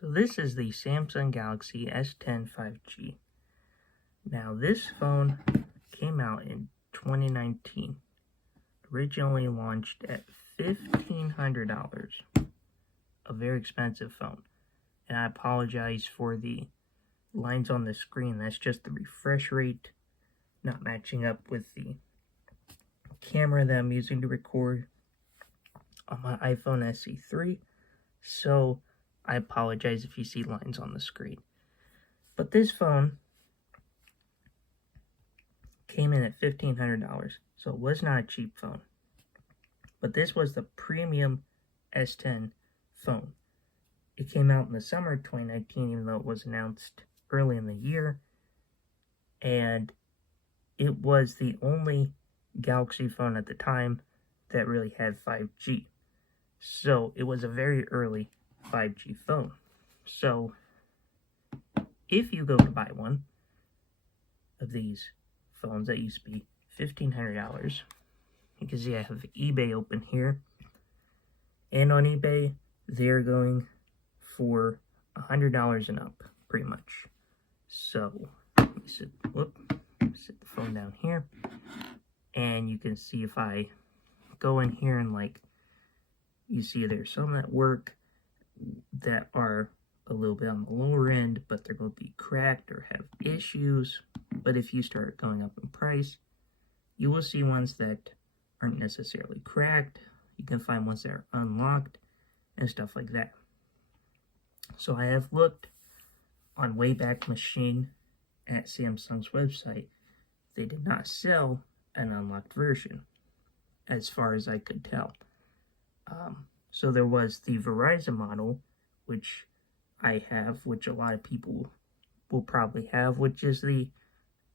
So this is the Samsung Galaxy S10 5G. Now this phone came out in 2019. Originally launched at $1,500. A very expensive phone. And I apologize for the lines on the screen. That's just the refresh rate not matching up with the camera that I'm using to record on my iPhone SE3. So I apologize if you see lines on the screen. But this phone came in at $1,500, so it was not a cheap phone. But this was the premium S10 phone. It came out in the summer of 2019, even though it was announced early in the year. And it was the only Galaxy phone at the time that really had 5G. So it was a very early 5G phone. So if you go to buy one of these phones that used to be $1,500, you can see I have eBay open here, and on eBay they're going for $100 and up, pretty much. So let me set the phone down here, and you can see if I go in here and you see there's some that work that are a little bit on the lower end, but they're going to be cracked or have issues. But if you start going up in price, you will see ones that aren't necessarily cracked. You can find ones that are unlocked and stuff like that. So I have looked on Wayback Machine at Samsung's website. They did not sell an unlocked version, as far as I could tell. So there was the Verizon model, which I have, which a lot of people will probably have, which is the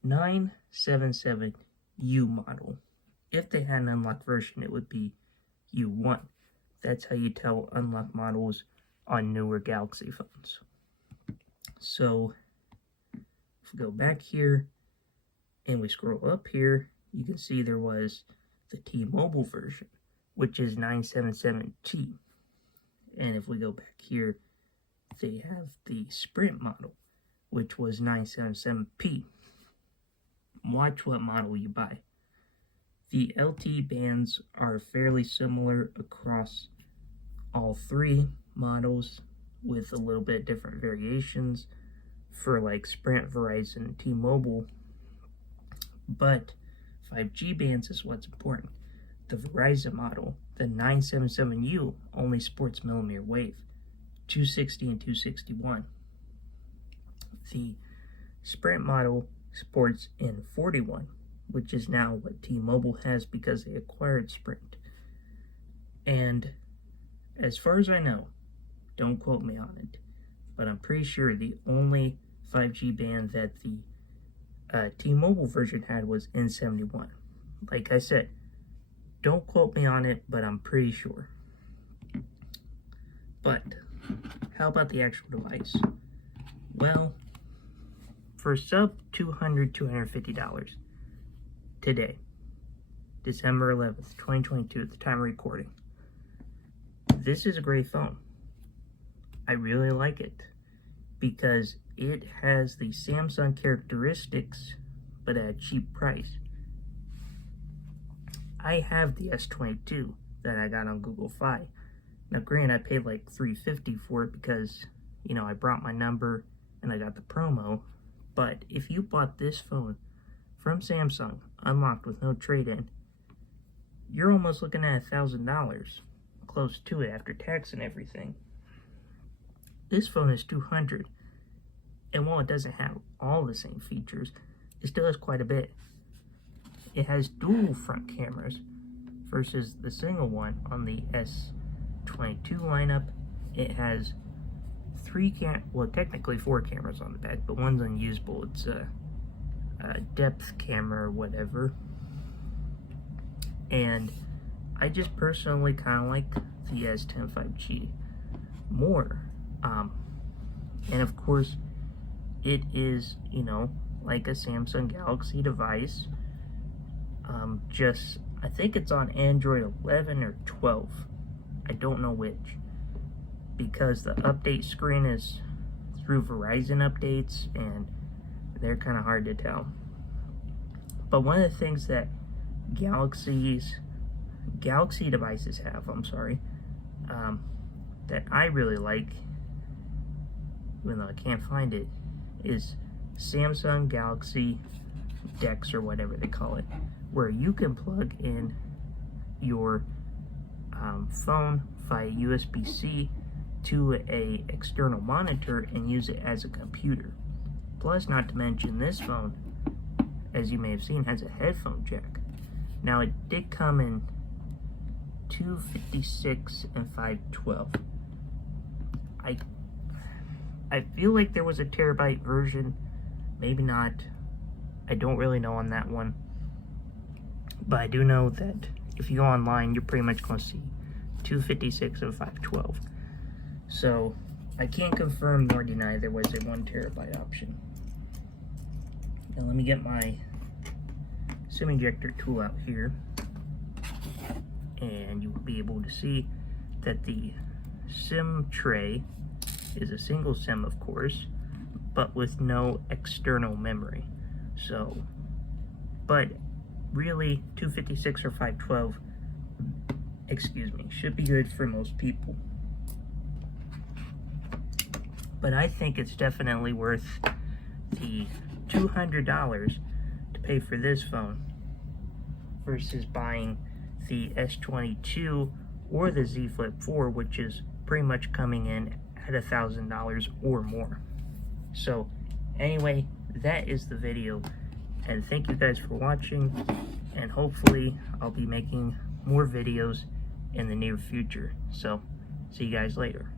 977U model. If they had an unlocked version, it would be U1. That's how you tell unlocked models on newer Galaxy phones. So if we go back here and we scroll up here, you can see there was the T-Mobile version, which is 977T. And if we go back here, they have the Sprint model, which was 977P. Watch what model you buy. The LTE bands are fairly similar across all three models, with a little bit different variations for Sprint, Verizon, and T-Mobile. But 5G bands is what's important. The Verizon model, the 977U, only supports millimeter wave, 260 and 261. The Sprint model supports N41, which is now what T-Mobile has because they acquired Sprint. And as far as I know, don't quote me on it, but I'm pretty sure the only 5G band that the T-Mobile version had was N71. Like I said, don't quote me on it, but I'm pretty sure. But how about the actual device? Well, for sub $250 today, December 11th, 2022, at the time of recording, this is a great phone. I really like it because it has the Samsung characteristics, but at a cheap price. I have the S22 that I got on Google Fi. Now, granted, I paid like $350 for it because, I brought my number and I got the promo. But if you bought this phone from Samsung, unlocked with no trade-in, you're almost looking at $1,000, close to it after tax and everything. This phone is $200, and while it doesn't have all the same features, it still has quite a bit. It has dual front cameras versus the single one on the S22 lineup. It has technically four cameras on the back, but one's unusable. It's a depth camera or whatever. And I just personally kind of like the S10 5G more. And of course, it is, like a Samsung Galaxy device. I think it's on Android 11 or 12. I don't know which. because the update screen is through Verizon updates, and they're kind of hard to tell. But one of the things that Galaxy devices have, that I really like, even though I can't find it, is Samsung Galaxy DeX, or whatever they call it, where you can plug in your phone via USB-C to a external monitor and use it as a computer. Plus, not to mention, this phone, as you may have seen, has a headphone jack. Now, it did come in 256 and 512. I feel like there was a terabyte version, maybe not. I don't really know on that one, but I do know that if you go online, you're pretty much going to see 256 and 512. So I can't confirm nor deny there was a 1 terabyte option. Now let me get my SIM ejector tool out here, and you will be able to see that the SIM tray is a single SIM, of course, but with no external memory. So, but really 256 or 512, should be good for most people. But I think it's definitely worth the $200 to pay for this phone versus buying the S22 or the Z Flip 4, which is pretty much coming in at $1,000 or more. So anyway, that is the video, and thank you guys for watching, and hopefully I'll be making more videos in the near future. So see you guys later.